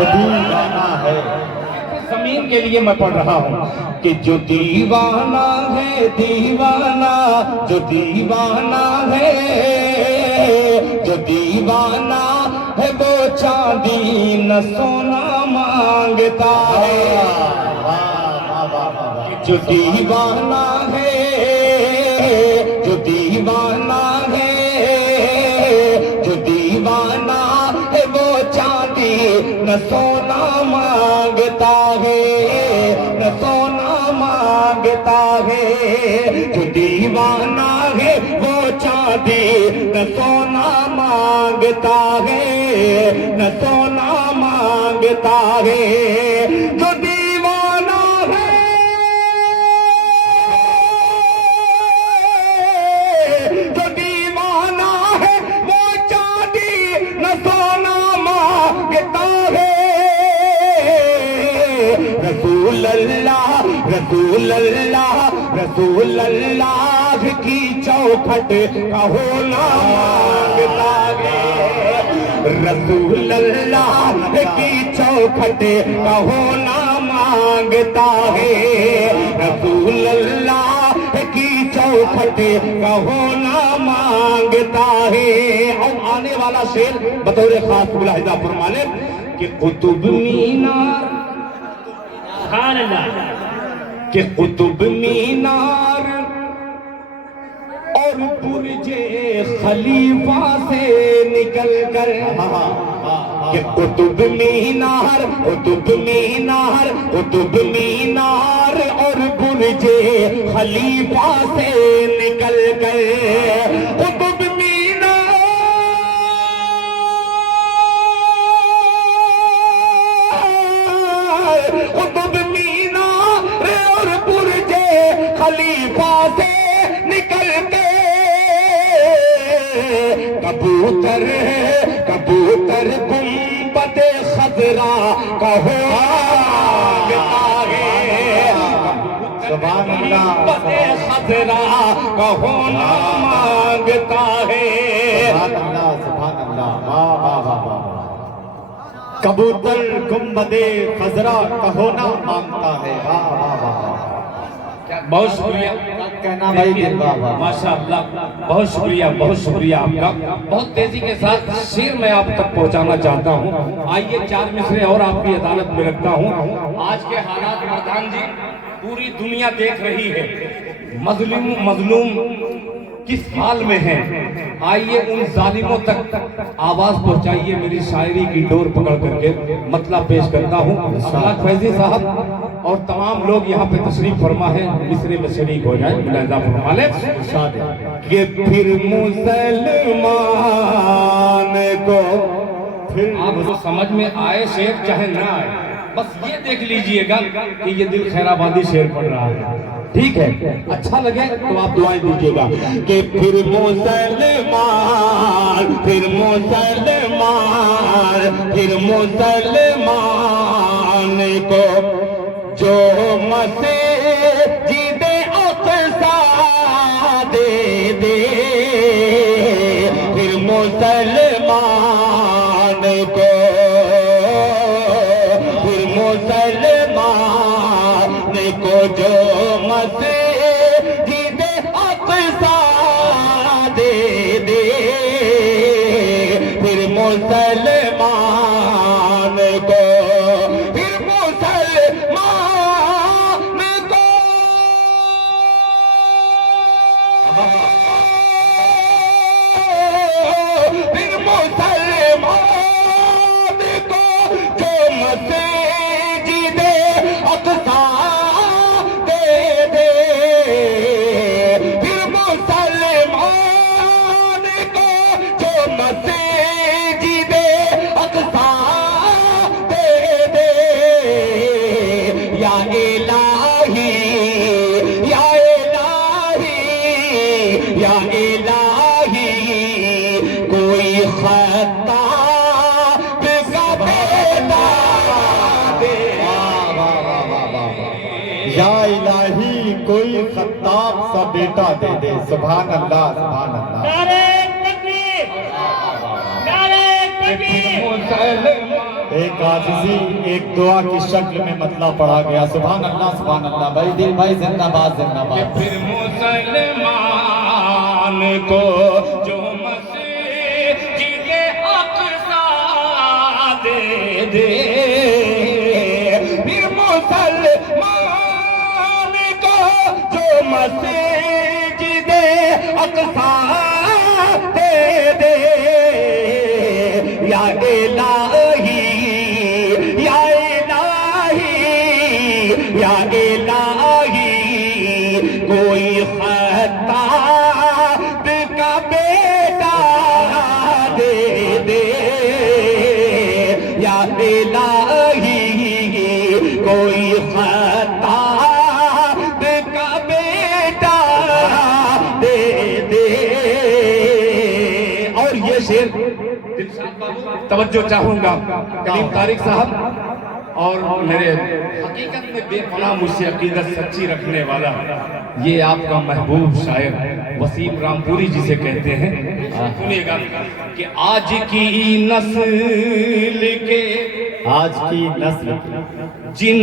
जो दीवाना है। जमीन के लिए मैं पढ़ रहा हूँ कि जो दीवाना है दीवाना, जो दीवाना है, जो दीवाना है वो चांदी न सोना मांगता है। जो दीवाना है, जो दीवाना है, जो दीवाना है वो चांदी न सोना मांगता है, न सोना मांगता है। जो दीवाना है वो चांदी न सोना मांगता है, न सोना मांगता है। जो दीवाना है, जो दीवाना है वो चांदी न सोना मांगता है। रसूल अल्लाह, रसूल अल्लाह, रसूल अल्लाह की चौखट का होना मांगता है। रसूल अल्लाह की चौखट का होना मांगता है। रसूल अल्लाह की चौखट का होना मांगता है। और आने वाला शेर बतौर खास मुलाहिजा फरमाने कि कुतुब मीनार कि कुतुब मीनार और बुर्जे खलीफा से निकल कर, कि कुतुब मीनार, कुतुब मीनार, कुतुब मीनार और बुर्जे खलीफा से निकल कर, कुतुब मीनार, कुतुब मीनार और बुर्जे खलीफा से निकल के कबूतर, कबूतर गुंबद खजरा का होता है। सुभान अल्लाह, गुंबद खजरा का होना मांगता है। सुभान अल्लाह, सुभान अल्लाह, वाह वाह वाह वाह। कबूतर गुंबदे खजरा का होना मांगता है। वाह वाह वाह। बहुत शुक्रिया कहना भाई दिल बाबा, माशाअल्लाह, बहुत शुक्रिया, बहुत शुक्रिया आपका। बहुत तेजी के साथ शेर मैं आप तक पहुंचाना चाहता हूं। आइए 4 मिसरे और आपकी अदालत में रखता हूं। आज के हालात प्रधान जी पूरी दुनिया देख रही है, मजलूम मजलूम किस हाल में है। आइए उन जालिमों तक आवाज पहुंचाइए मेरी शायरी की डोर पकड़ करके। मतलब पेश करता हूँ अफलाक फैजी साहब और तमाम लोग यहाँ पे तशरीफ फरमा है, मिसरे में शरीक हो जाए। मुलाहिजा फरमा ले कि फिर मुसलमान को, फिर आपको समझ में आए शेर चाहे ना आए, बस ये देख लीजिएगा कि ये दिल खैराबादी शेर पढ़ रहा है। ठीक है, अच्छा लगे तो आप दुआएं दीजिएगा कि फिर मुसलमान, फिर मुसलमान, फिर मुसलमान को जो मस्जिद अक़सा दे दे, फिर मुसलमान को, फिर मुसलमान को जो मस्जिद अक़सा दे दे, फिर मुसलमान को, फिर मुसलमान को, फिर मुसलमान को जो मस्जिद अक़सा दे दे, फिर मुसलमान को जो मस्जिद अक़सा दे दे। या इलाही, या इलाही, या इलाही कोई खता या इलाही कोई खत्ताब सा बेटा दे दे। सुभान अल्लाह, सुभान अल्लाह। नारे तकबीर, नारे तकबीर। एक आजिज़ी एक दुआ की शक्ल में मतलब पढ़ा गया। सुभान अल्लाह भाई दिल भाई जिंदाबाद कि जिंदाबाद। फिर मुसलमान को जो मस्जिद अक़सा दे दे, फिर मुसलमान को जो मस्जिद अक़सा दे दे, या इलाही या इलाही या इलाही, कोई खत्ताब का बेटा दे दे, या इलाही कोई खत्ताब का बेटा दे दे। और ये शेर तवज्जो चाहूंगा कलीम तारिक साहब और मेरे हकीकत में बेपनाह मुझसे अकीदत सच्ची रखने वाला ये आपका महबूब शायर वसीम रामपुरी जिसे कहते हैं। सुनिएगा कि आज की नस्ल के, आज की नस्ल जिन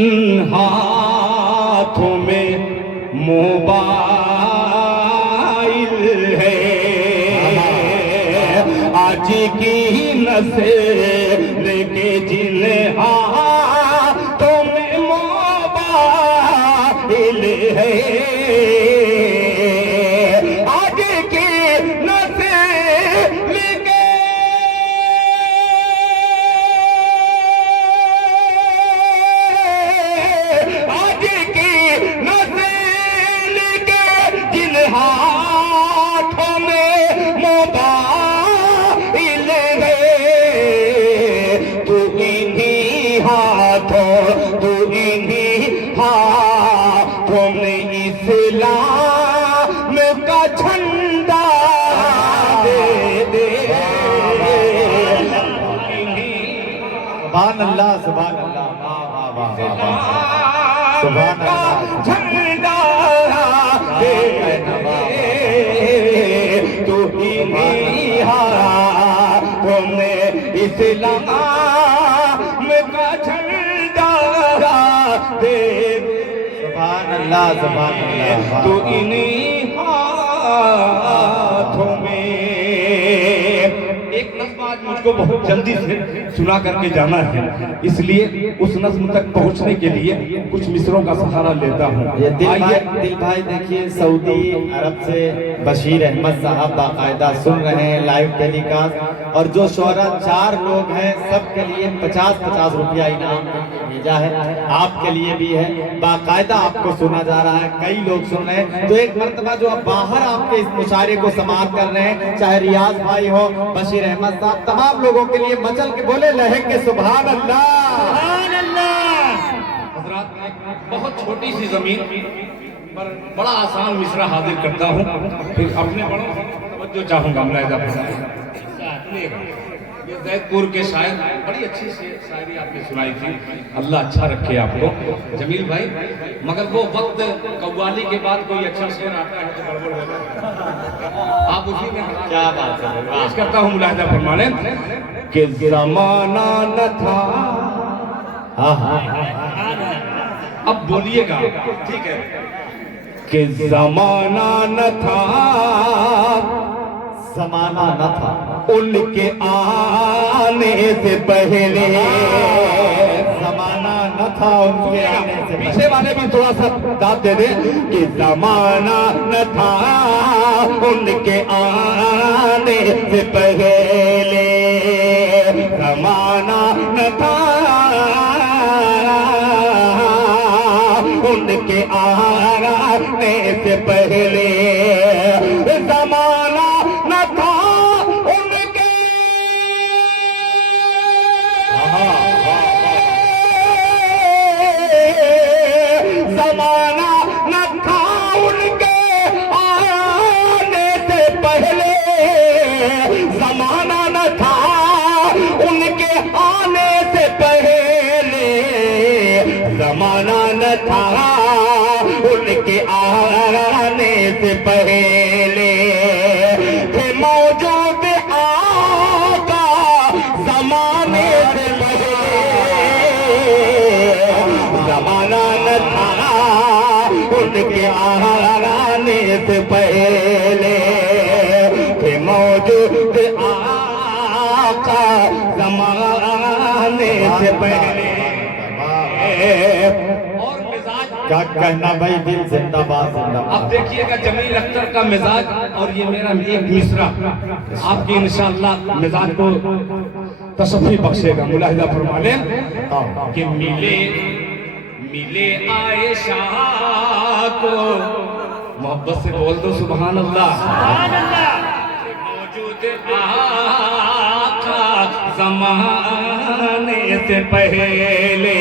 हाथों में मोबाइल है, आज की नस्ल के जिन हाथों में मोबाइल है, आज की नस्ल के आज की नस्ल के जिन हाथों में मोबाइल है, तू इन्हीं हाथों में इस्लाम का झंडा दे दे। सुभान अल्लाह वाह वाह वाह वाह। सुभान अल्लाह झंडा दे दे, तू इन्हीं हाथों में इस्लाम का झंडा दे दे। सुभान अल्लाह तो इन्हीं हाथों में एक नज़्म आज मुझको बहुत जल्दी से सुना करके जाना है, इसलिए उस नज़्म तक पहुंचने के लिए कुछ मिसरों का सहारा लेता हूँ। ये दिल भाई देखिए सऊदी अरब से बशीर अहमद साहब बाकायदा सुन रहे हैं लाइव टेलीकास्ट, और जो शोहरा 4 लोग हैं सबके लिए 50-50 रुपया इनाम भेजा है, आपके लिए भी है। बाकायदा आपको सुना जा रहा है, कई लोग सुन रहे हैं। तो एक मर्तबा जो अब बाहर आपके इस मुशायरे को समाप्त कर रहे हैं, चाहे रियाज भाई हो, बशीर अहमद साहब, तमाम लोगों के लिए मचल के बोले लहंगे सुभान अल्लाह। हज़रात, बहुत छोटी सी जमीन पर बड़ा आसान मिसरा हाजिर करता हूँ, फिर अपने बड़ों से तवज्जो चाहूँगा। मुलाहिजा ये जैदपुर के शायर, बड़ी अच्छी शायरी आपने सुनाई थी, अल्लाह अच्छा रखे आपको जमील भाई। मगर वो वक्त कव्वाली के बाद कोई अच्छा शेर आता है तो गड़बड़ हो जाता है, आप उसी में क्या बात है। पेश करता हूँ। मुलाहिजा फरमाने कि ज़माना न था, अब बोलिएगा ठीक है, कि ज़माना न था, जमाना न था उनके आने से पहले, जमाना न था उनके आने से पहले। पीछे वाले भी थोड़ा सा दाद दे दे कि जमाना न था उनके आने से पहले, जमाना न था उनके आने से पहले, जमाना न था उनके जमाना न था उनके आने से पहले, जमाना न था उनके आने से पहले, जमाना न था उनके आने से पहले, थे मौजूद आका जमाने से पहले, से पहले थे मौजूद आका ज़माने से पहले। और मिजाज क्या कहना भाई, दिल जिंदाबाद जिंदाबाद। अब देखिएगा जमील अख्तर का मिजाज और ये मेरा एक मिसरा आपकी इंशाअल्लाह मिजाज को तसव्वुर बख्शेगा। मुलाहिजा फरमा लें कि मिले मिले आयशा को, मोहब्बत से बोल दो सुभान अल्लाह, मौजूद आका ज़माने से पहले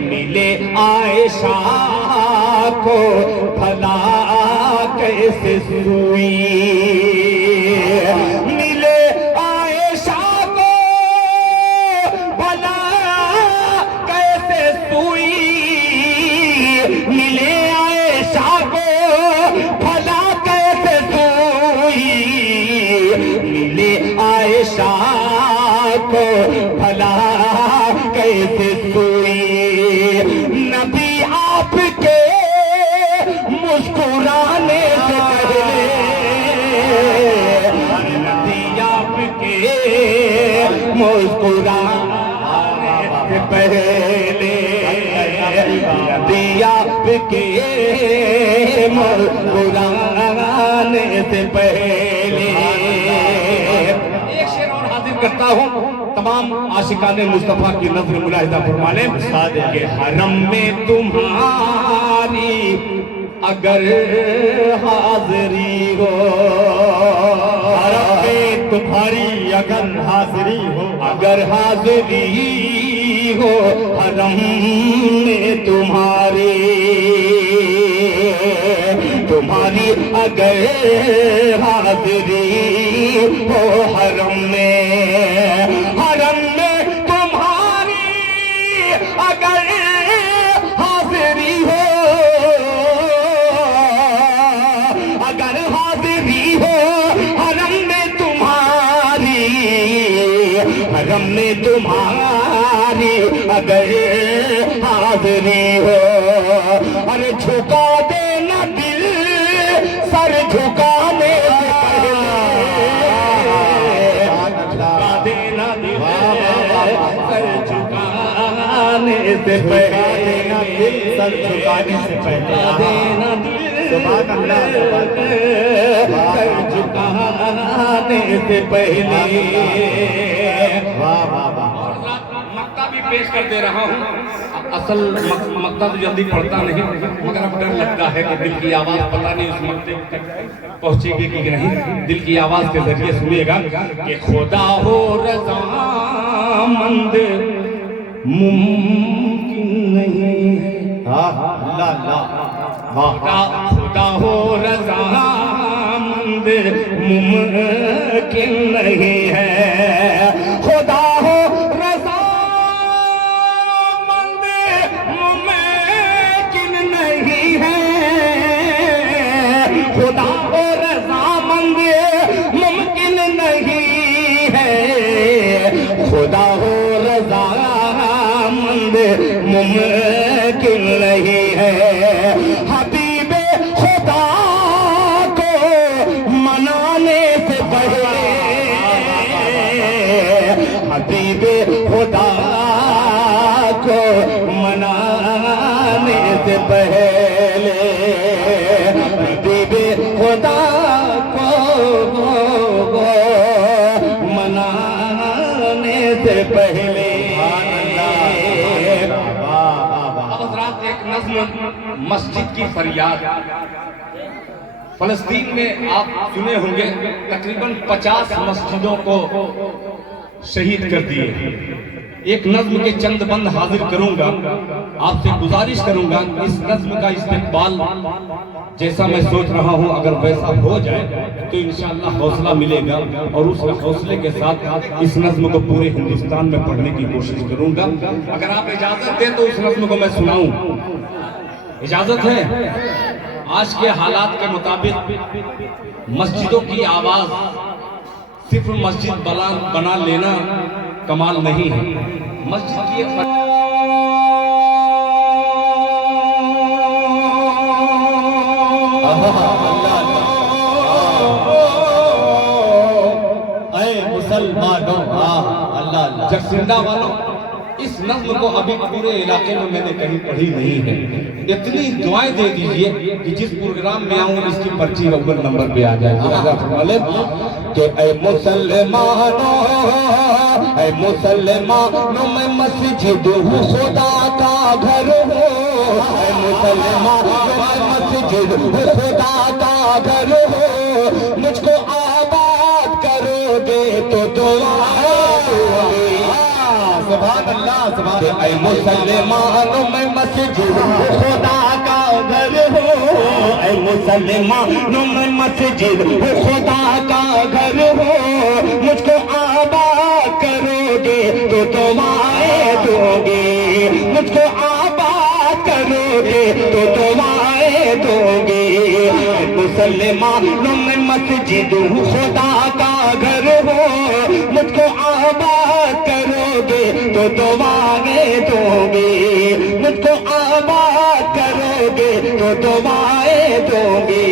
मिले आयशा को भला कैसे सुई, मिले आयशा को भला कैसे सुई, मिले आयशा को भला कैसे सुई, मिले आयशा को भला कैसे सुई। नबी आपके मुस्कुराने से पहले, नबी आपके मुस्कुराने से पहले, नबी आपके मुस्कुराने से पहले। एक शेर और हाजिर करता हूँ, तमाम आशिकाने मुस्तफा की नज़र मुलाहिजा फरमा लें कि हरम में तुम्हारी अगर हाज़री हो, हरम में तुम्हारी अगर हाज़री हो, अगर हाज़री हो हरम में तुम्हारी, तुम्हारी अगर हाज़री हो हरम में, हरम में तुम्हारी अगर हाज़री हो, अगर हाज़री हो हरम में तुम्हारी, हरम में तुम्हारी अगर हाज़री हो, अरे झुका देना दिल सर झुकाने से पहले, झुका देना दिल सर झुकाने से पहले, सर झुकाने से पहले, देना दिल सर झुकाने से पहले। वाह वाह वाह। मक्ता भी पेश कर दे रहा हूँ। असल मक्ता तो जल्दी पढ़ता नहीं, मगर अब डर लगता है कि दिल की आवाज़ पता नहीं उस मक्ते तक पहुँचेगी कि नहीं। दिल की आवाज़ के जरिए सुनिएगा कि खुदा हो रज़ामंद मुमकिन नहीं है, अल्लाह अल्लाह खुदा हो रज़ामंद मुमकिन नहीं है, खुदा हो रज़ामंद मुमकिन नहीं है, खुदा हो रज़ामंद मुमकिन नहीं है, खुदा हो रज़ामंद मुमकिन नहीं है। हबीबे खुदा को मनाने से पहले, हबीबे खुदा को मनाने से पहले, हबीबे खुदा को मनाने से पहले। एक नज़्म मस्जिद की फरियाद। फलस्तीन में आप सुने होंगे तकरीबन 50 मस्जिदों को शहीद कर दिए। एक नज़्म के चंद बंद हाजिर करूंगा, आपसे गुजारिश करूंगा इस नज़्म का इस्तेमाल जैसा मैं सोच रहा हूं अगर वैसा हो जाए तो इंशाअल्लाह हौसला मिलेगा, और उस हौसले के साथ इस नज़्म को पूरे हिंदुस्तान में पढ़ने की कोशिश करूंगा। अगर आप इजाजत दें तो इस नज़्म को मैं सुनाऊं, इजाजत है? आज के हालात के मुताबिक मस्जिदों की आवाज सिर्फ मस्जिद बना लेना कमाल नहीं है। मस्जिद की एक अल्लाह अल्लाह। जगसिंदा वालों, इस नज्म को अभी पूरे इलाके में मैंने कहीं पढ़ी नहीं है। इतनी दुआएं दे दीजिए कि जिस प्रोग्राम में आऊं इसकी पर्ची अव्वल नंबर पे आ जाए। कि ऐ मुसलमानों, ऐ मुसलमानों मैं मस्जिद हूँ खुदा का घर हूँ। ऐ मुसलमानों मैं मस्जिद हूँ खुदा का घर हूँ। मुझको आबाद करोगे तो दुआएं दूंगी। सुभान अल्लाह सुभान कि ऐ मुसलमानों मैं मस्जिद हूँ खुदा का घर हूँ। ऐ मुसलमानों मैं मस्जिद हूँ खुदा का घर हूँ। मुझको आबाद करोगे तो दुआएं दूंगी। मुझको आबाद करोगे तो दुआएं दूंगी। ऐ मुसलमानों मैं मस्जिद हूँ खुदा का घर हूँ। मुझको आबाद करोगे तो दुआएं दूंगी। मुझको आबाद करोगे तो दुआएं दूंगी।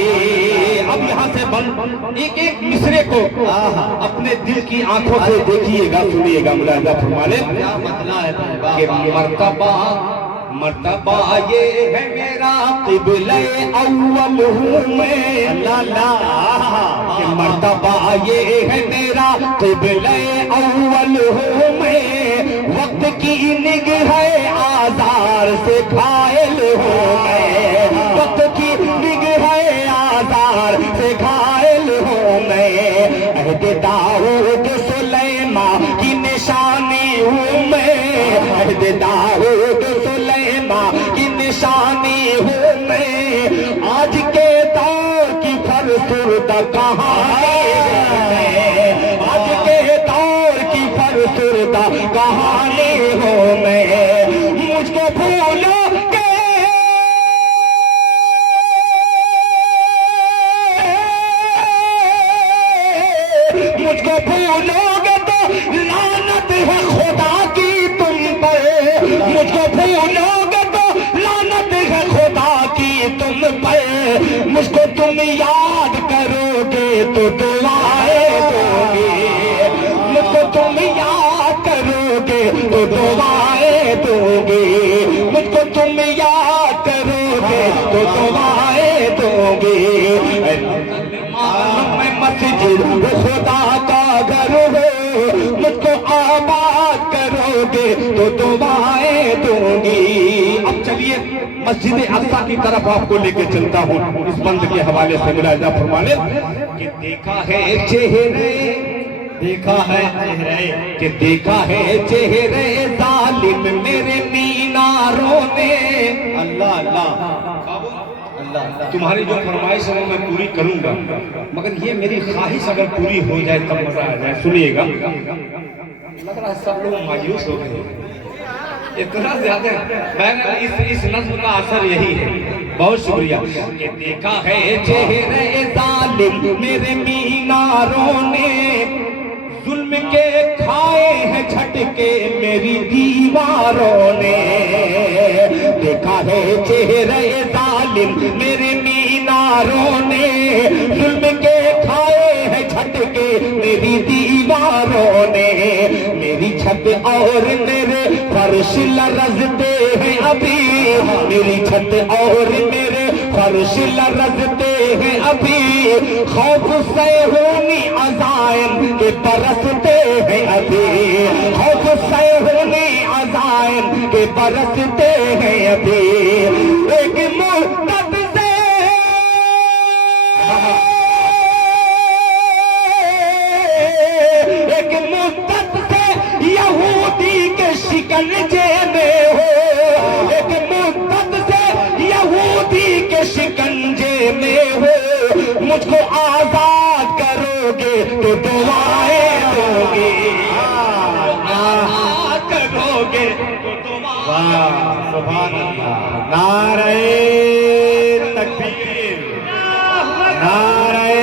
अब यहाँ से बंद एक एक मिसरे को अपने दिल की आंखों से देखिएगा, सुनिएगा, मुलाहिजा फरमा ले। क्या मतला है भाई, कि वाह, वाह। मर्तबा मर्तबा ये है मेरा क़िबले अव्वल हूँ मैं। अल्लाह कि मर्तबा ये है मेरा क़िबले अव्वल हूँ मैं। वक्त की निगाह आज़ार से घायल हूँ मैं। वक्त की निगाह आज़ार से घायल हूँ मैं। अहद दाऊद सुलैमान की निशानी हूँ मैं। अहद दाऊद सुलैमान की निशानी हूँ मैं। आज के दौर की फरसुर्दा कहानी हूँ मैं। आज के दौर की फरसुर्दा कहानी हूँ मैं। मुझको भूलोगे, मुझको भूलोगे तो लानत है खुदा की तुम पर। मुझको भूलोगे तो लानत है खुदा की तुम पर। मुझको तुम याद करोगे तो दुआएं दूंगी। मुझको तुम याद करोगे तो दुआएं दूंगी। मुझको तुम याद करोगे तो दुआएं दूंगी। मैं मस्जिद खुदा का घर हूँ। मुझको आबाद करोगे तो दुआएं दूंगी। अब चलिए मस्जिद अक़सा की तरफ आपको लेके चलता हूँ। इस बंद के हवाले से मुलाहिजा फरमा ले कि देखा है चेहरे, देखा है चेहरे, कि देखा है चेहरे जालिम मेरे मीनारों ने। अल्लाह अल्लाह अल्लाह अल्लाह। तुम्हारी जो फरमाइश है वो मैं पूरी करूंगा, मगर ये मेरी ख्वाहिश अगर पूरी हो जाए तब मजा आ जाए। सुनिएगा, लग रहा है सब लोग मायूस हो गए, इतना ज्यादा। मैंने इस नज्म का असर यही है। बहुत शुक्रिया। कि देखा है चेहरे जालिम मेरे मीनारों ने। जुल्म के खाए हैं झटके मेरी दीवारों ने। देखा है चेहरे जालिम मेरे मीनारों ने। जुल्म के खाए हैं झटके मेरी दीवारों ने। मेरी छत और मेरे फर्श लरजते हैं अभी। मेरी छत और मेरे फर्श लरजते हैं अभी। खौफ से होनी अज़ाइम के बरसते हैं अभी। खौफ से होनी अज़ाइम के बरसते हैं अभी। एक मुद्दत से एक मुद्दत से यहूदी के शिकंजे में हो। एक मुद्दत से यहूदी के शिकंजे में हो। मुझको आजाद करोगे तो दुआएं दोगे। आजाद करोगे तो दुआएं। सुभान अल्लाह। नारे तकबीर, नारे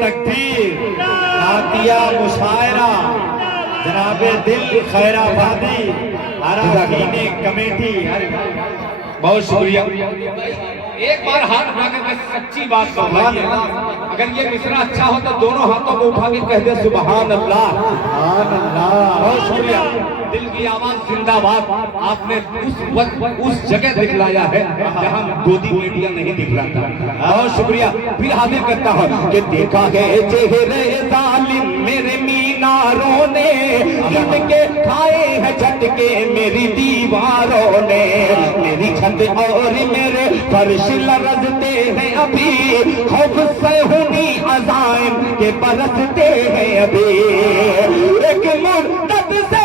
तकबीर। नातिया मुशायरा जनाबे दिल खैराबादी अरकान कमेटी। बहुत शुक्रिया। एक बार हाथ उठा के सच्ची बात बताइए, अगर ये मिसरा अच्छा हो तो दोनों हाथों को उठा के कह दे सुभान अल्लाह। बहुत शुक्रिया, दिल की आवाज जिंदाबाद। आपने उस जगह दिखलाया है जहां गोदी मीडिया नहीं दिखलाता। बहुत शुक्रिया। फिर हाजिर करता हूं कि देखा है चेहरे जालिम मेरे मीनारों ने, इनके खाए हैं झटके मेरी दीवारों ने, मेरी छत और मेरे फर्श लरजते हैं अभी, खौफ से हुनी अज़ाइम के बरसते हैं अभी। एक मुद्दत से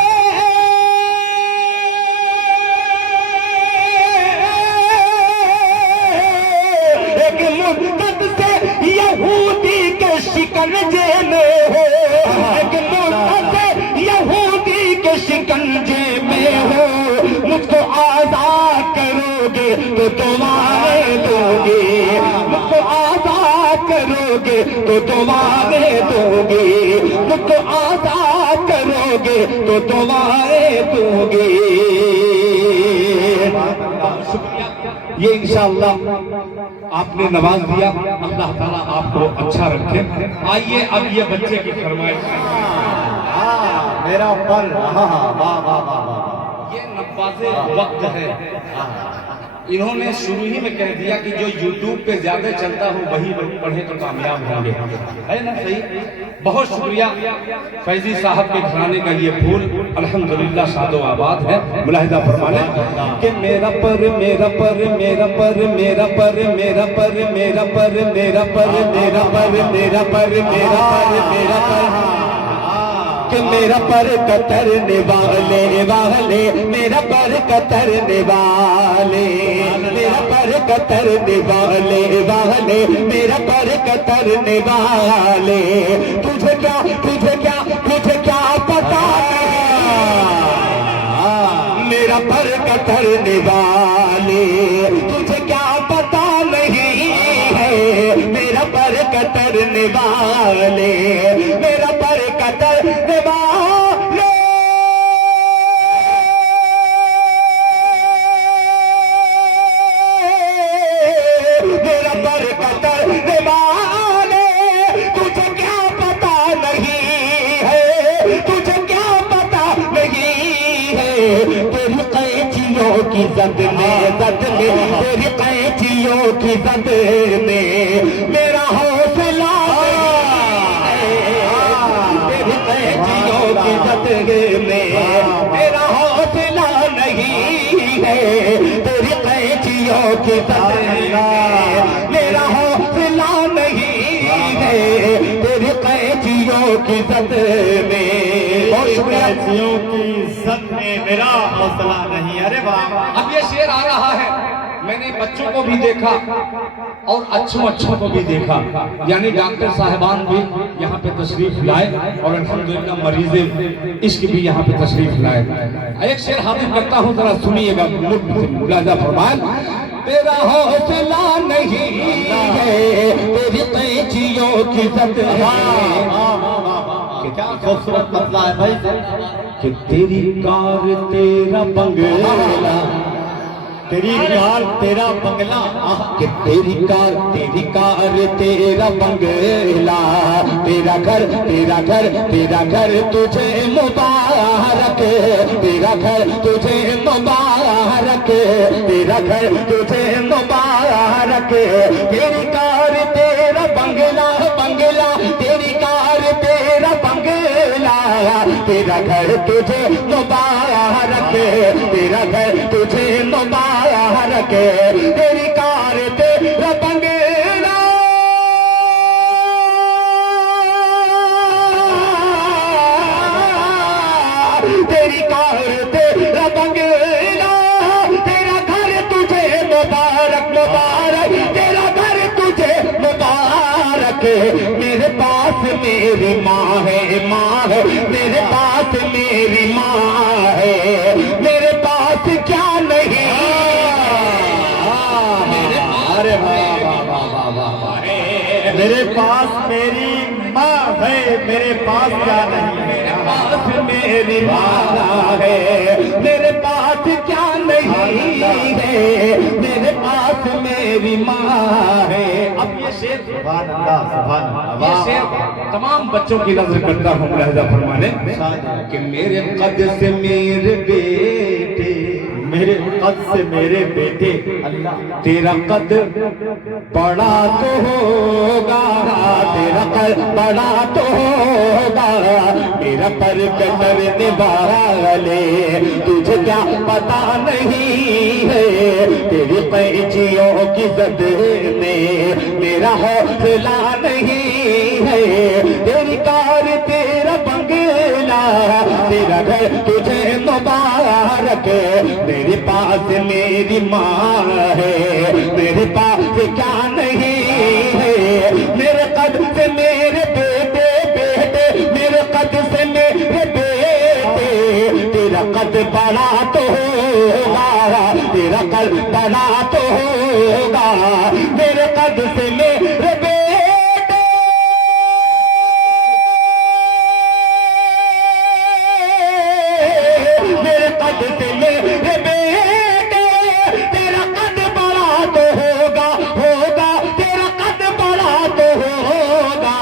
यहूदी के शिकंजे में हो, एक मुद्दत से यहूदी के शिकंजे में हो, मुझको आजाद करोगे तो दुआएं दोगे, मुझको आजाद करोगे तो दुआएं दोगे, मुझको आजाद करोगे तो दुआएं दोगे। शुक्रिया, ये इंशाअल्लाह आपने नवाज दिया, अल्लाह ताला आपको अच्छा रखे। आइए अब ये बच्चे की फरमाइश है। मेरा पल, ये नवाज़े वक्त है। इन्होंने शुरू ही में कह दिया कि जो यूट्यूब पे ज्यादा चलता हो वही लोग पढ़े तो कामयाब होंगे, है ना? सही। बहुत शुक्रिया। फैजी साहब के घराने का ये फूल अल्हम्दुलिल्लाह शादो आबाद है। मुलाहिजा फरमाने कि मेरा पर मेरा पर मेरा पर मेरा पर मेरा पर मेरा पर मेरा पर मेरा पर मेरा पर मेरा पर मेरा पर कि मेरा पर कतरने वाले वाले, मेरा पर कतरने वाले, मेरा पर कतरने वाले वाले, मेरा पर कतरने वाले, तुझे क्या तुझे क्या तुझे क्या पता मेरा पर कतरने वाले, तुझे क्या पता नहीं है मेरा पर कतरने वाले, मेरा पर कतरने वाले, मेरा पर कतरने वाले, तुझे क्या पता नहीं है, तुझे क्या पता नहीं है, तेरी कैंचियों की जद में तेरी कैंचियों की जद में मेरा हौसला की जतगे में मेरा हौसला नहीं है, तेरी कैंचियों की जतगे मेरा हौसला नहीं है, तेरी कैंचियों की जतगे में। बहुत शुक्रिया। कैंचियों की इज्जत में मेरा हौसला नहीं। अरे वाह। अब ये शेर आ रहा है, मैंने बच्चों को भी देखा और अच्छों को भी देखा, यानी डॉक्टर साहिबान भी यहाँ पे तशरीफ लाए और अल्हम्दुलिल्लाह मरीज़े इश्क भी यहाँ पे तशरीफ लाए। एक शेर हाजिर करता हूँ, जरा सुनिएगा, मुलाहिजा फरमान। तेरा हौसला नहीं है, तेरी कैंचियों की जद क्या खूबसूरत मतला है भाई, कि तेरी कार तेरा बंगला, तेरी कार तेरा बंगला, कि तेरी कार तेरा बंगला, तेरा घर तेरा घर तुझे मुबारक, तेरा घर तुझे मुबारक, तेरा घर तुझे मुबारक, तेरी कार तेरा बंगला बंगला, तेरी कार तेरा बंगला, तेरा घर तुझे मुबारक, तेरा घर तुझे मुबारक, तेरी कार तेरा बंगला, तेरी कार तेरा बंगला, तेरा घर तुझे मुबारक मुबारक, तेरा घर तुझे मुबारक। मेरे पास मेरी माँ है मेरे पास मेरी माँ है, मेरे पास क्या नहीं, अरे मेरे पास मेरी माँ है, मेरे पास क्या नहीं, मेरे पास मेरी माँ है, मेरे पास क्या नहीं है, मेरे पास मेरी मेरी माँ है। अब ये शेर सुभान अल्लाह, सुभान अल्लाह। ये वाह, शेर वाह, वाह। तमाम बच्चों की नजर करता हूँ मुलाहिजा फरमाने कि मेरे कद से मेरे बेटे, मेरे कद से मेरे बेटे, अल्लाह तेरा कद बड़ा तो होगा, तेरा कद बड़ा तो होगा, मेरा पर कटरने वाले तुझे क्या पता नहीं है, तेरी कैंचियों की जद में मेरा हौसला नहीं है, तेरी कार तेरा बंगला तेरा घर तुझे मुबारक, मेरे पास मेरी माँ है, मेरे पास क्या नहीं है, मेरे कद से मेरे बेटे बेटे, मेरे कद से मेरे बेटे, तेरा कद बड़ा तो होगा, तेरा कद बड़ा तो होगा, मेरे कद से मेरे बेटे, मेरे कद से मेरे बेटे, तेरा कद बड़ा तो होगा, होगा, तेरा कद बड़ा तो होगा,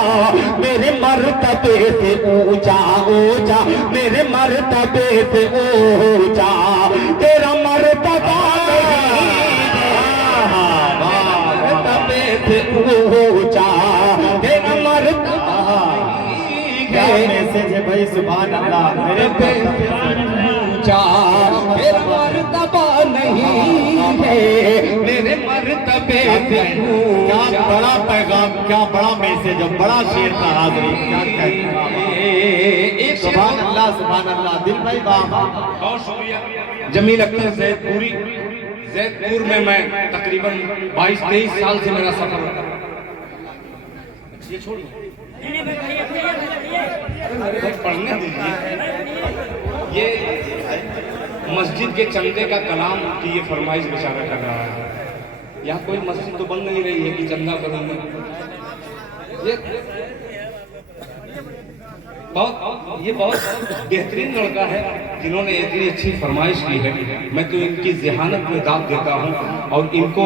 मेरे मर्तबे से ऊंचा ऊंचा, मेरे मर्तबे से ऊंचा, तेरा मर्तबा मर्तबे से ऊंचा, तेरा मर्तबा क्या मैसेज है भाई, सुभान अल्लाह। मेरे पे ऊंचा, मेरा मर्तबा नहीं है, मेरे मर्तबे से क्या ऊंचा, बड़ा पैगाम, क्या बड़ा मैसेज है, बड़ा शेर था हाजरी, क्या कहते हैं। सुभान अल्लाह, सुभान अल्लाह। दिल भाई वाह वाह। बहुत शुक्रिया जमील अख्तर जैदपुरी। जैदपुर में मैं तकरीबन 22-23 साल से मेरा सफर, ये छोड़ पढ़ने दीजिए। ये मस्जिद के चंदे का कलाम की ये फरमाइश बेचारा कर रहा है। यहाँ कोई मस्जिद तो बन नहीं रही है कि चंदा करूंगा। ये बहुत बेहतरीन लड़का है जिन्होंने इतनी अच्छी फरमाइश की है। मैं तो इनकी ज़हानत में दाद देता हूँ और इनको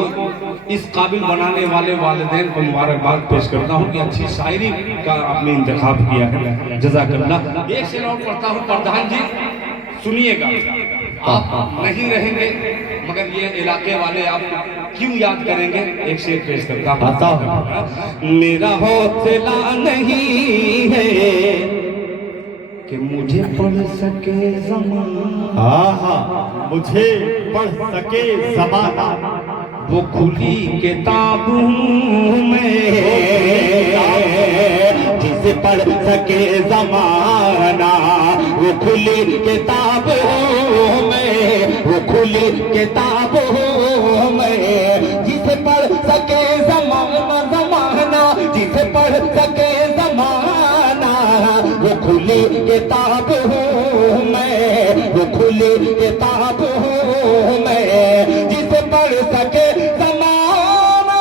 इस काबिल बनाने वाले वालिदैन को मुबारकबाद पेश करता हूँ कि अच्छी शायरी का आपने इंतखाब किया है। जज़ाकल्लाह। एक शेर और पढ़ता हूँ प्रधान जी, सुनिएगा। आप नहीं रहेंगे मगर ये इलाके वाले आप क्यों याद करेंगे। एक शेर पेश करता हूँ। मेरा हौसला नहीं है कि मुझे पढ़ सके ज़माना, हाँ हाँ, मुझे पढ़ सके ज़माना, वो खुली किताबों में जिसे पढ़ सके ज़माना, वो खुली किताबों में, वो खुली किताबों में जिसे पढ़ सके ज़माना, ज़माना जिसे पढ़ सके ज़माना, वो खुली किताबों में, वो खुली किताबों में जिसे पढ़ सके ज़माना,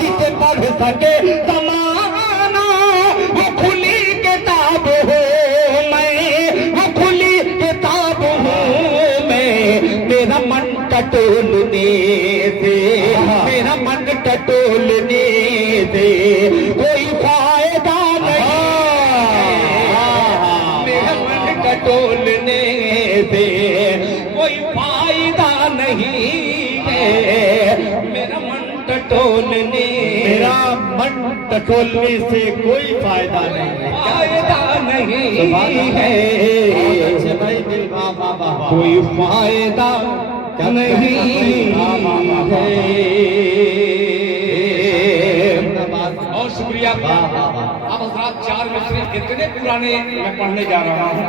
जिसे पढ़ सके ज़माना, वो खुली किताब हो मैं, वो खुली किताब हो मैं, मेरा मन टटोलने से, मेरा मन टटोलने से कोई फायदा नहीं, मेरा मन टटोलने से कोई फायदा नहीं है, मेरा मन टटोलने, मेरा मन टटोलने से कोई फायदा नहीं है, फायदा नहीं है, अच्छे भाई दिल वाह वाह वाह वाह। कोई फायदा नहीं है। बहुत शुक्रिया। अब हजरात 4 मिसरे इतने पुराने मैं पढ़ने जा रहा हूँ,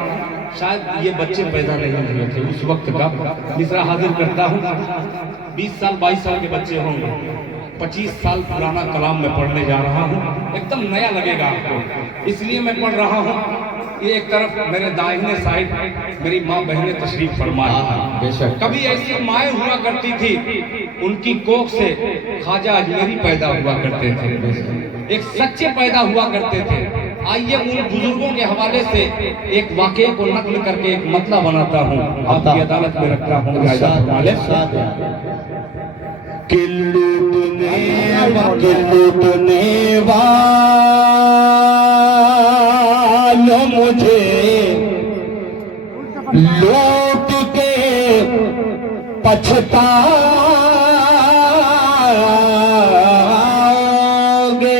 शायद ये बच्चे पैदा नहीं हुए थे उस वक्त का। मिसरा हाजिर करता हूँ। 20 साल 22 साल के बच्चे होंगे। 25 साल पुराना कलाम मैं पढ़ने जा रहा हूँ, एकदम नया लगेगा आपको, इसलिए मैं पढ़ रहा हूँ। ये एक तरफ मेरे दाहिने साइड मेरी माँ बहनें तशरीफ फरमा है। बेशक। कभी ऐसी माएँ हुआ करती थी, उनकी कोख से ख्वाजा अजमेरी पैदा हुआ करते थे, एक सच्चे पैदा हुआ करते थे। आइए उन बुजुर्गों के हवाले से एक वाक़े को नकल करके एक मतला बनाता हूँ, आपकी अदालत में रखता हूँ। कि लूटने वालों मुझे लूट के पछताओगे।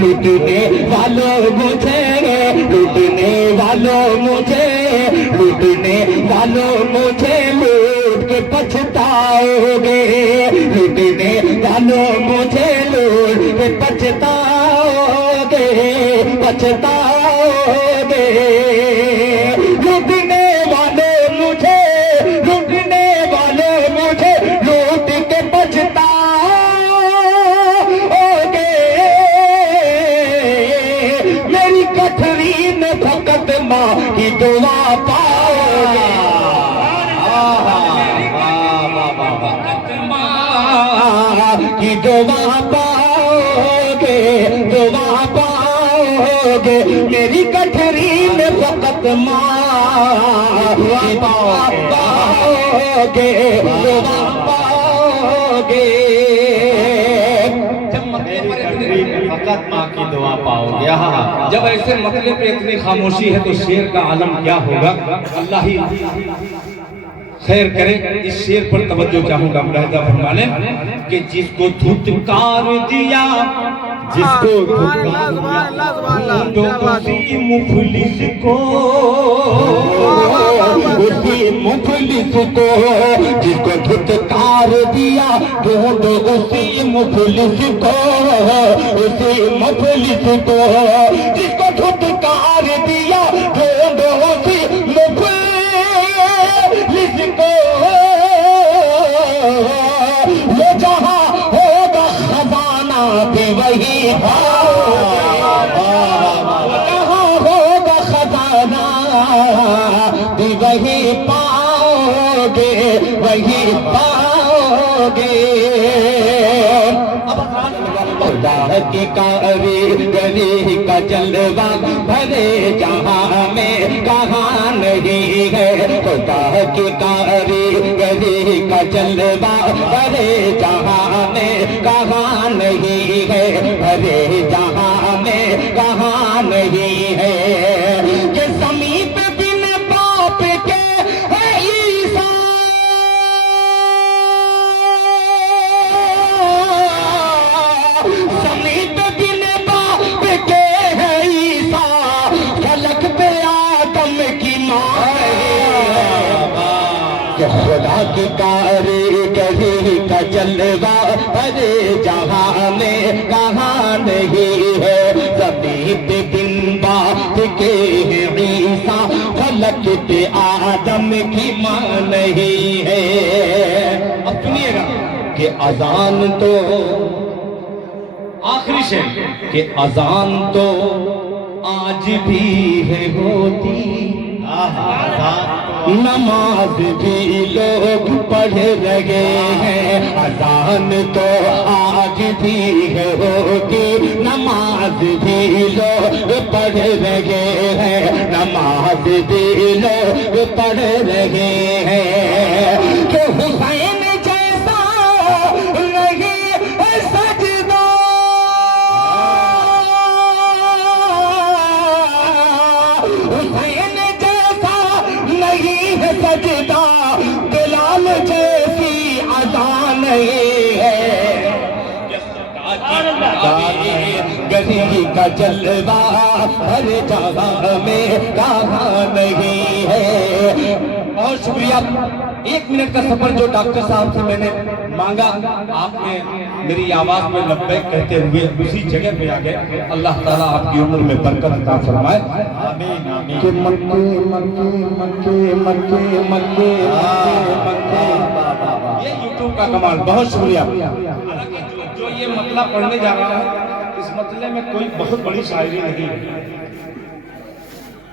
लूटने वालों मुझे, लूटने वालों मुझे, लूटने वालों मुझे लूट के पछताओगे। लूटने वालों मुझे लूट के पछताओगे, पछताओगे। लूटने वालों मुझे, लूटने वालों मुझे लूट के पछताओगे। मेरी कठरी में फकत माँ की दुआ पाओगे। की दुआ पाओगे, दुआ पाओगे। मेरी कठरी में फकत माँ की दुआ पाओगे, दुआ पाओगे। फकत माँ की दुआ पाओगे। जब ऐसे मतले पे इतनी खामोशी है तो शेर का आलम क्या होगा, अल्लाह ही खैर करे। इस शेर पर तवज्जो चाहूंगा मुलाहिजा फरमाने कि जिसको धुतकार दिया, जिसको धुतकार उसी मुफलिस को, उसी मुफलिस को, जिसको धुतकार दिया ढूंढ उसी मुफलिस को, उसी मुफलिस को, जिसको धुतकार दिया ढूंढ उसी मुफलिस को। वो जहाँ होगा खजाना भी वही पाओगे, वो जहाँ होगा खजाना भी वही पाओगे, वही पाओगे। खुदा की कारीगरी का जलवा भरे जहाँ में कहाँ नहीं है। खुदा की कारीगरी का जलवा भरे जहाँ में कहाँ नहीं है, भरे जहाँ में कहाँ नहीं है। कि समीप बिन बाप के है ईसा, समीप बिन बाप के है ईसा, फलक पे आदम की माँ है। कि खुदा की कारीगरी का जलवा अरे जहाँ में कहाँ नहीं है। समीप बिन बाप के है ईसा, फलक पे आदम की माँ नहीं है। अब सुनिएगा कि अजान तो आखिरी शेर, कि अजान तो आज भी है होती, नमाज भी लोग पढ़ रहे हैं। अजान तो आज भी है होती, नमाज भी लोग पढ़ रहे हैं, नमाज भी लोग पढ़ रहे हैं। कि हुसैन जैसा नहीं है सजदा, हुसैन जैसा नहीं है सजदा, बिलाल जैसी अज़ान नहीं है। गरीबी का जलवा हर जगह में कहाँ नहीं है। बहुत शुक्रिया। 1 मिनट का सफर जो डॉक्टर साहब से मैंने मांगा, आपने मेरी आवाज में लब्बैक कहते हुए उसी जगह पे आ गए। अल्लाह ताला आपकी उम्र में बरकत अता फरमाए। आमीन आमीन। कि मक्के मक्के मक्के मक्के मक्के मक्के, ये यूट्यूब का कमाल। बहुत शुक्रिया। हालांकि जो ये मतला पढ़ने जा रहा है, इस मतले में कोई बहुत बड़ी शायरी नहीं है,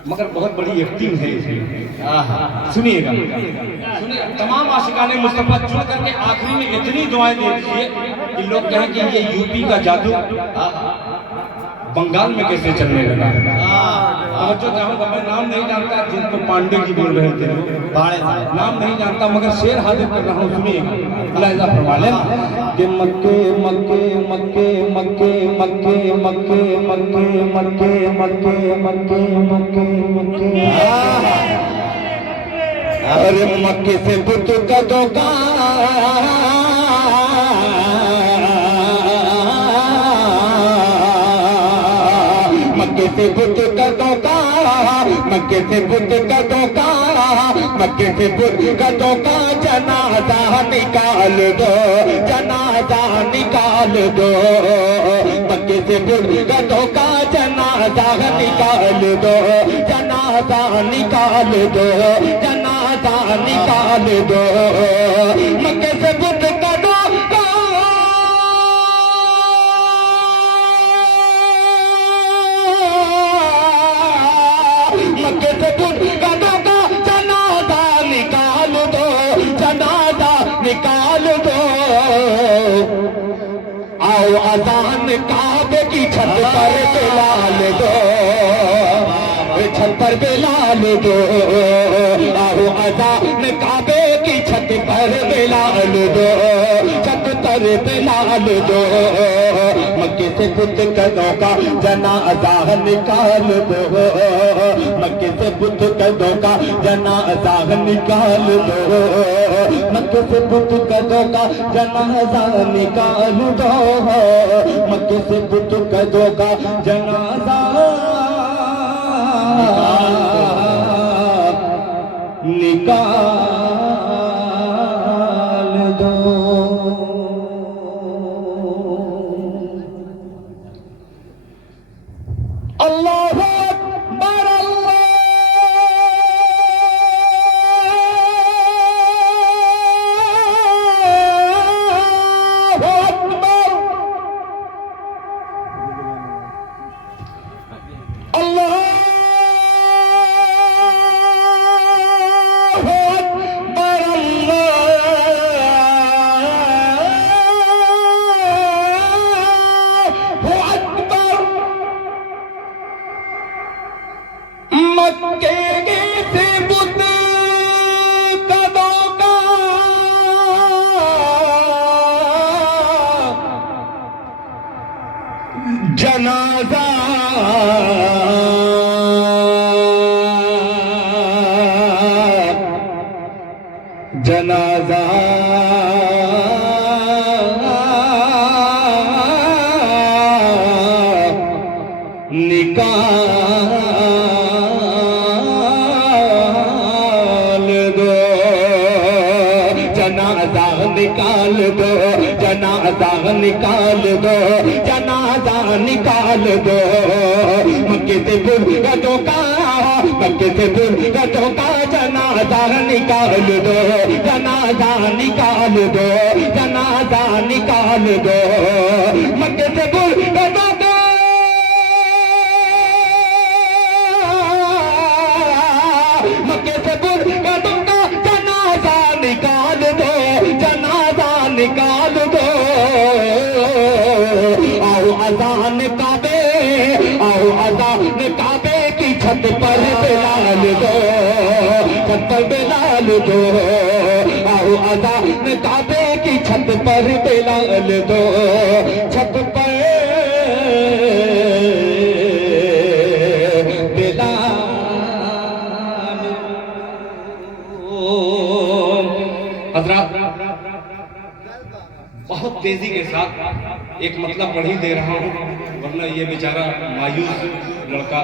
मगर बहुत बड़ी एक्टिंग है इसमें। सुनिएगा, सुनिए। तमाम आशिकाने मुस्तफा चुन करके आखिरी में इतनी दुआएं दे दीजिए कि लोग कहें कि ये यूपी का जादू। बंगाल में कैसे चलने लगा। तवज्जो चाहूंगा, मैं नाम नहीं जानता जिनको पांडे जी बोल रहे थे, नाम नहीं जानता मगर शेर हाजिर कर रहा हूँ, सुनिएगा। लहजा फरमा लें कि मक्के मक्के मक्के मक्के मक्के मक्के मक्के मक्के मक्के मक्के मक्के मक्के अरे मक्के से बुत का धोखा मक्के से बुत का धोखा मक्के से बुत का धोखा मक्के से बुत का धोखा जनाजा निकाल दो जनाजा निकाल दो मक्के से बुत का धोखा जनाजा निकाल दो जनाजा निकाल दो जनाजा निकाल दो मक्के से बुत का धोखा मक्के से बुत का धोखा जनाजा निकाल दो जनाजा निकाल दो आओ अजान काबे की छत पर बिलाल दो छत पर बिलाल दो आओ अजान काबे की छत पर बिलाल दो छत पर बिलाल दो मक्के से बुत कदों का जनाजा निकाल दो मक्के से बुत कदों का जनाजा निकाल दो मक्के से बुत कदों का जनाजा निकाल दो मक्के से बुत कदों का जनाजा निकाल दो। अल्लाहु अकबर अल्लाहु अकबर अल्लाहु अकबर अल्लाहु अकबर मक्के से बुत कदों का जनाजा जनाजा निकाल दो जनाजा निकाल दो जनाजा निकाल दो जनाजा निकाल दो मक्के से बुत का धोखा मक्के से बुत का धोखा जनाजा निकाल दो जनाजा निकाल दो जनाजा निकाल दो मक्के से बुत का धोखा मक्के से बुत का धोखा जनाजा निकाल दो जनाजा निकाल दो आओ अजान काबे आओ अजान काबे की छत पर बिलाल दो छत पर बिलाल दो आओ अजान काबे की छत पर बिलाल दो छत पर बिलाल हजरात बहुत तेजी के साथ एक मतलब पढ़ ही दे रहा हूँ, वरना ये बेचारा मायूस लड़का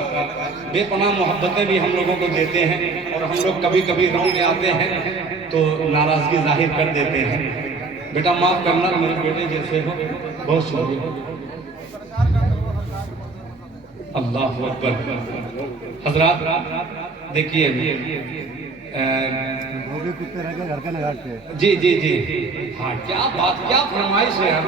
बेपनाह मोहब्बतें भी हम लोगों को देते हैं और हम लोग कभी कभी रंग में आते हैं तो नाराजगी जाहिर कर देते हैं। बेटा माफ करना, मेरे बेटे जैसे हो, बहुत शुक्रिया। अल्लाह अकबर। हजरात देखिए जी जी जी हाँ, क्या बात, क्या फरमाइश है यार,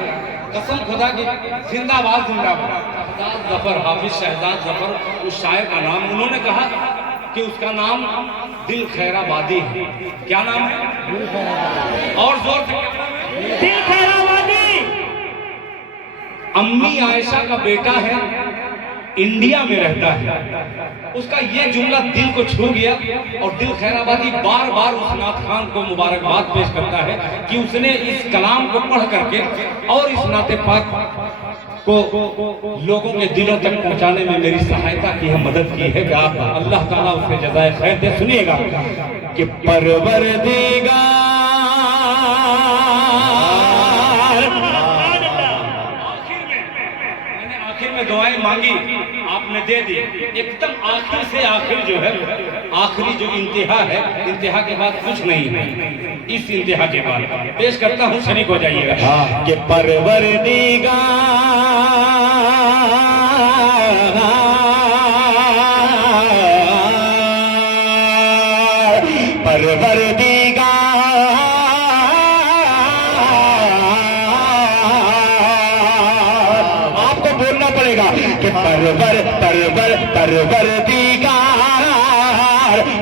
कसम खुदा की, जिंदाबाद जिंदाबाद। शहजाद जफर, हाफिज शहजाद जफर उस शायर का नाम, उन्होंने कहा कि उसका नाम दिल खैराबादी है। क्या नाम है? और जोर से दिल खैराबादी। अम्मी आयशा का बेटा है इंडिया में रहता है, उसका ये जुमला दिल को छू गया और दिल खैराबादी बार बार उस नात खान को मुबारकबाद पेश करता है कि उसने इस कलाम को पढ़ करके और इस नाते पाक को लोगों के दिलों तक पहुंचाने में मेरी सहायता की है, मदद की है। अल्लाह ताला उसके जज़ाए खैर दे। सुनिएगा कि परवरदिगार दुआएं मांगी, आपने दे दी। एकदम आखिर से आखिर जो है, आखिरी जो इंतहा है, इंतहा के बाद कुछ नहीं है। इस इंतहा के बाद पेश करता हूँ, शरीक हो जाइएगा कि परवरदिगार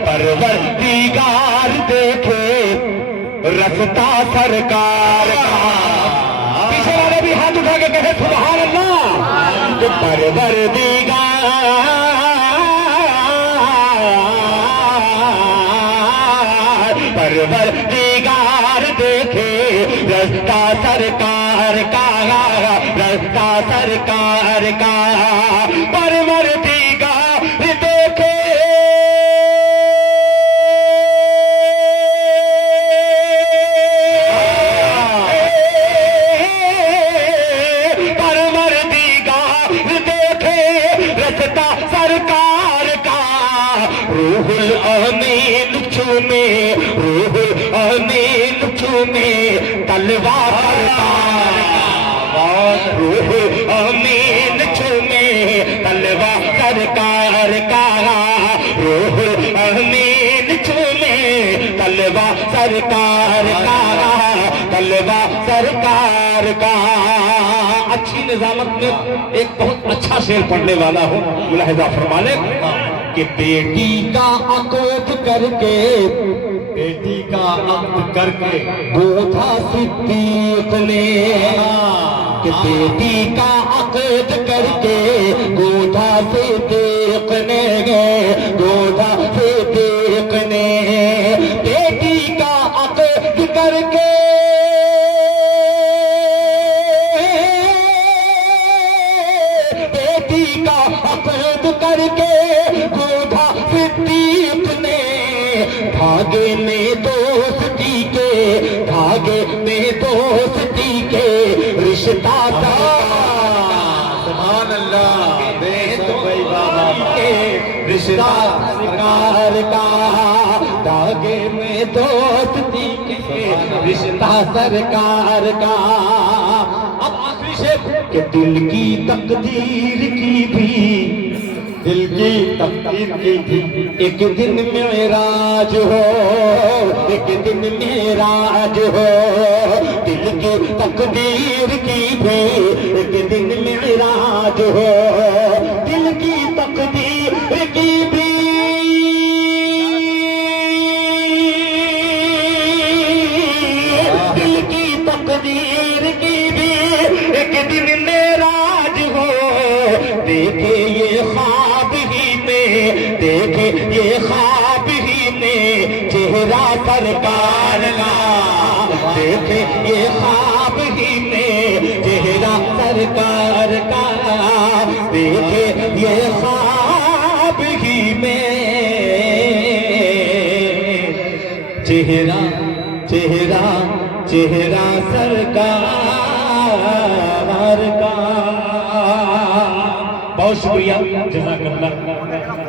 परवरदिगार देखे रफ्ता सरकार का। पीछे वाले भी हाथ उठा के कहे सुभान अल्लाह। कि परवरदिगार देखे रफ्ता सरकार का, रफ्ता सरकार का। परवरदिगार देखे सरकार का। रूहुल अमीन चूमे, रूहुल अमीन चूमे तलवार सरकार का। रूहुल अमीन चूमे तलवार सरकार का। रूहुल अमीन चूमे तलवार सरकार का, तलवार सरकार का। अच्छी निजामत में एक बहुत अच्छा शेर पढ़ने वाला हूँ, मुलाहिजा फरमा ले कि बेटी का अक़द करके, बेटी का अक़द करके गोधा सिद्दीक़ ने। कि बेटी का अक़द करके गोधा सिद्दीक़ ने, गोधा सिद्दीक़ ने। बेटी का अक़द करके करके गोधा सिद्दीक़ ने धागे में दोस्ती के, धागे में दोस्ती के रिश्ता सुभान अल्लाह। रिश्ता सरकार का। धागे में दोस्ती के रिश्ता सरकार का। अब आखिरी शेर कि दिल की तकदीर की भी, दिल की तकदीर की थी एक दिन मेराज हो, एक दिन मेराज हो। दिल की तकदीर की भी एक दिन मेराज हो। दिल की तकदीर की भी दिल की तकदीर की भी एक दिन मेराज हो। देखे ये ख्वाब ही में, देखे ये ख्वाब ही में चेहरा सरकार का। देखे ये ख्वाब ही में चेहरा सरकार का। देखे ये ख्वाब ही में चेहरा, चेहरा, चेहरा सरकार का। बहुत शुक्रिया, जज़ाकल्लाह।